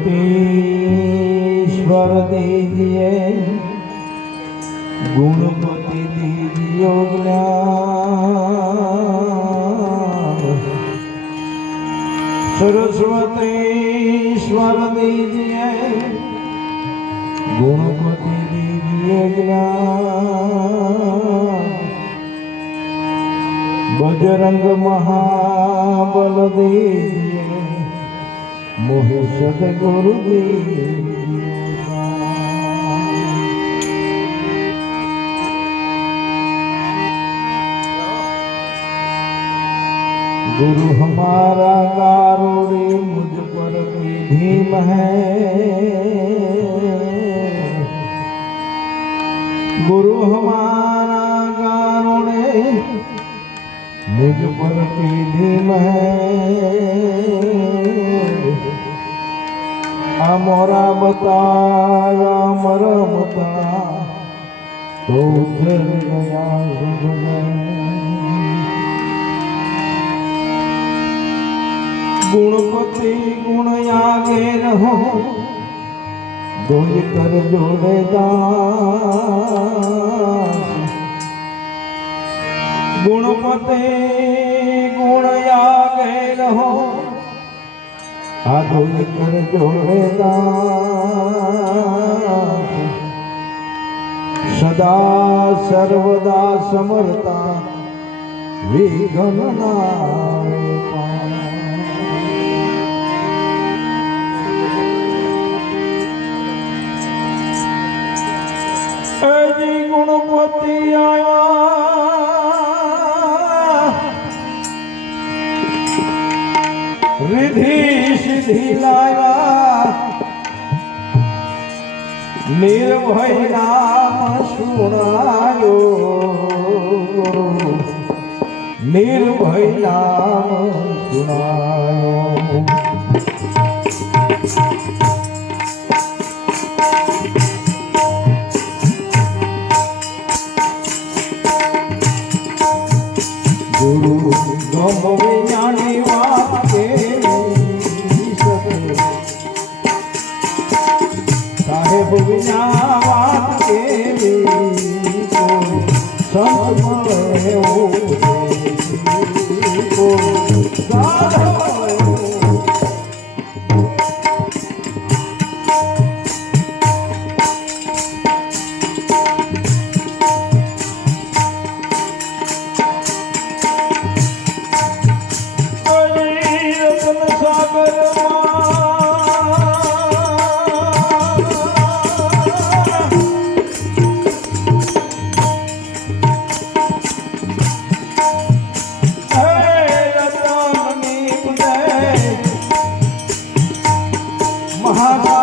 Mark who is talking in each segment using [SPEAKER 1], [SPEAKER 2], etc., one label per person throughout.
[SPEAKER 1] મુક્તેશ્વર દેવીએ ગુણપતિ દેવીઓ જ્ઞાન સરસ્વતી मोहे सदगुरु दीजिए गुरु हमारा गारोड़ी मुझ पर भीम है। तो उधर गया गुणपति गुण आगे रहो दोई कर जोड़ेदार गुणपति गुण आगे रहो आ दोई कर जोड़ेदार सदा सर्वदा समर्था विघन गुणपति आया। विधि सिद्धि लाया। નિર્ભય નામ સુણાયો નિર્ભય નામ સુણાયો ভাগ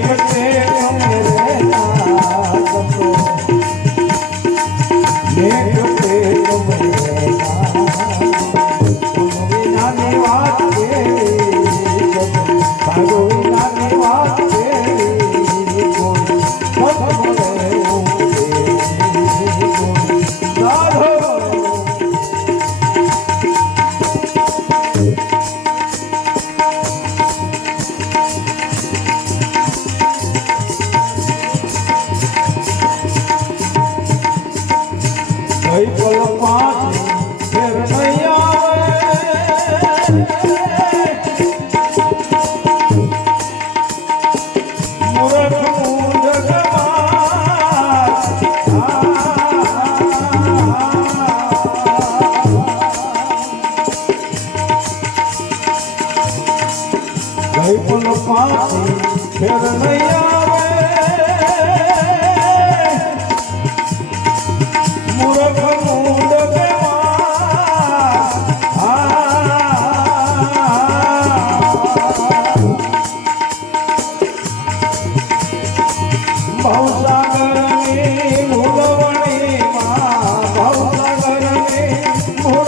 [SPEAKER 1] Yeah. মোহন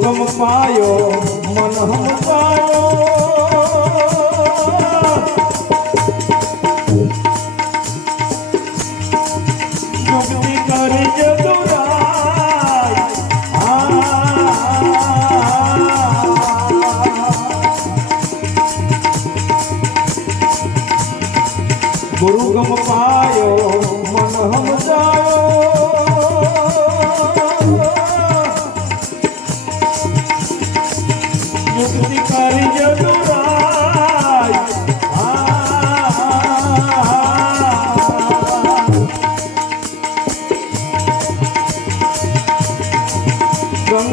[SPEAKER 1] ગુરુગમ પાયો મન હમ પાયો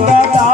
[SPEAKER 1] ಗೋರಾಟ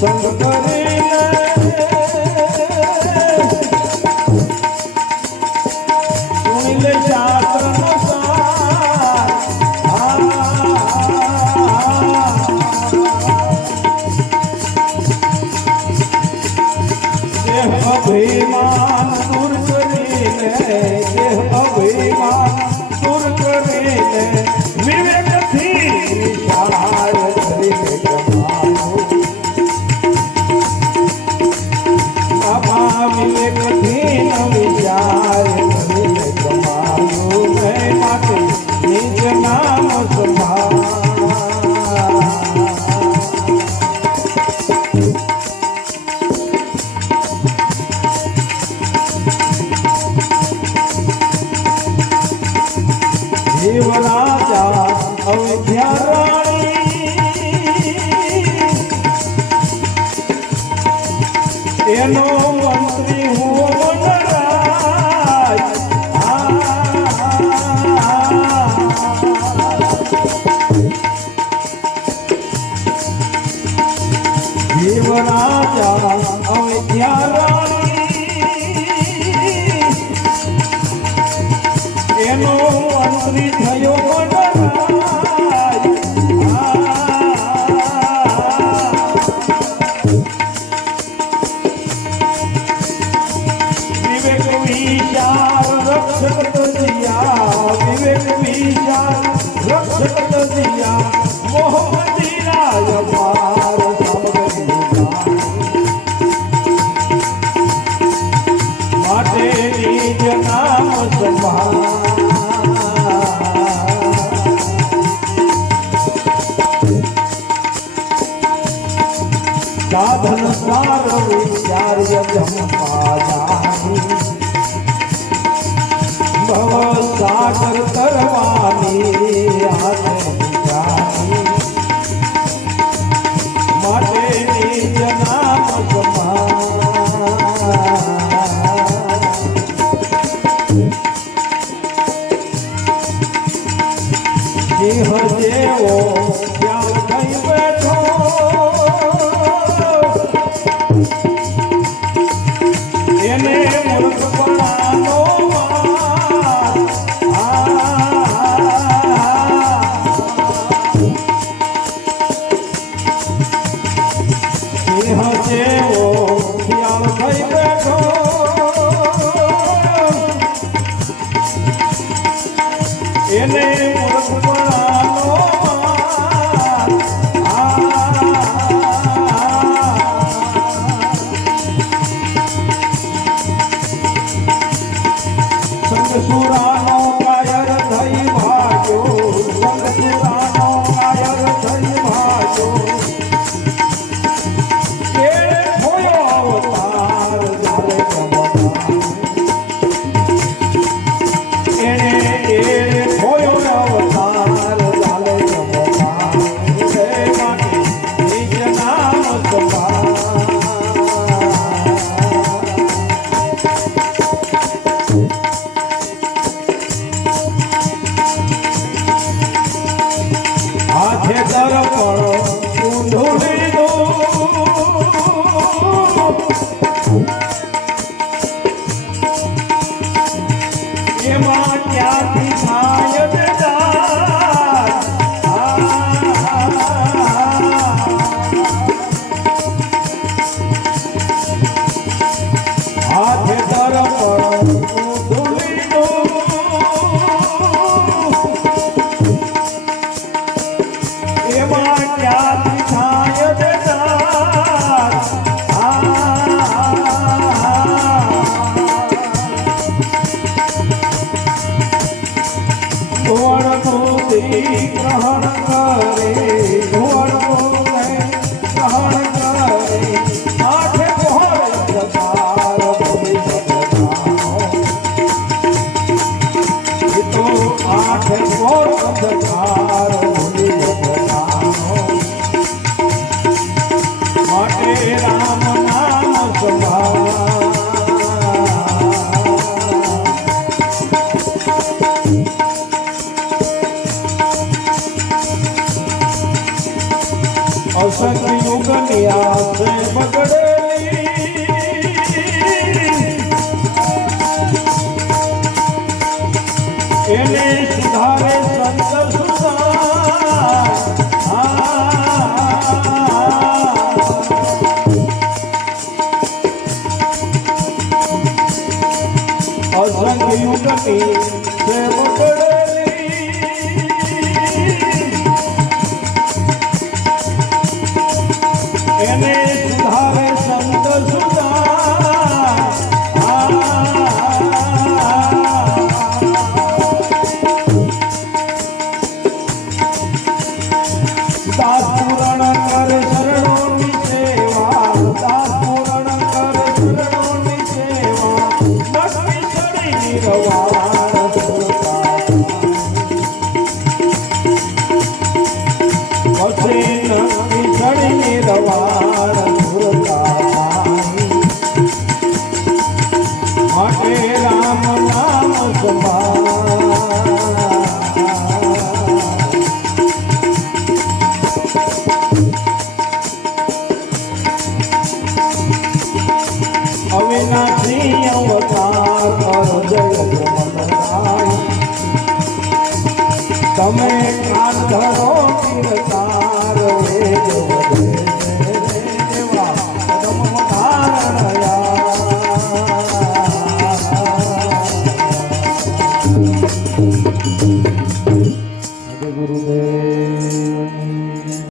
[SPEAKER 1] চন্দ্র સાધન સારો વિચાર્ય જમવા જાણી સાગર કરવાની આશા প্রেম করো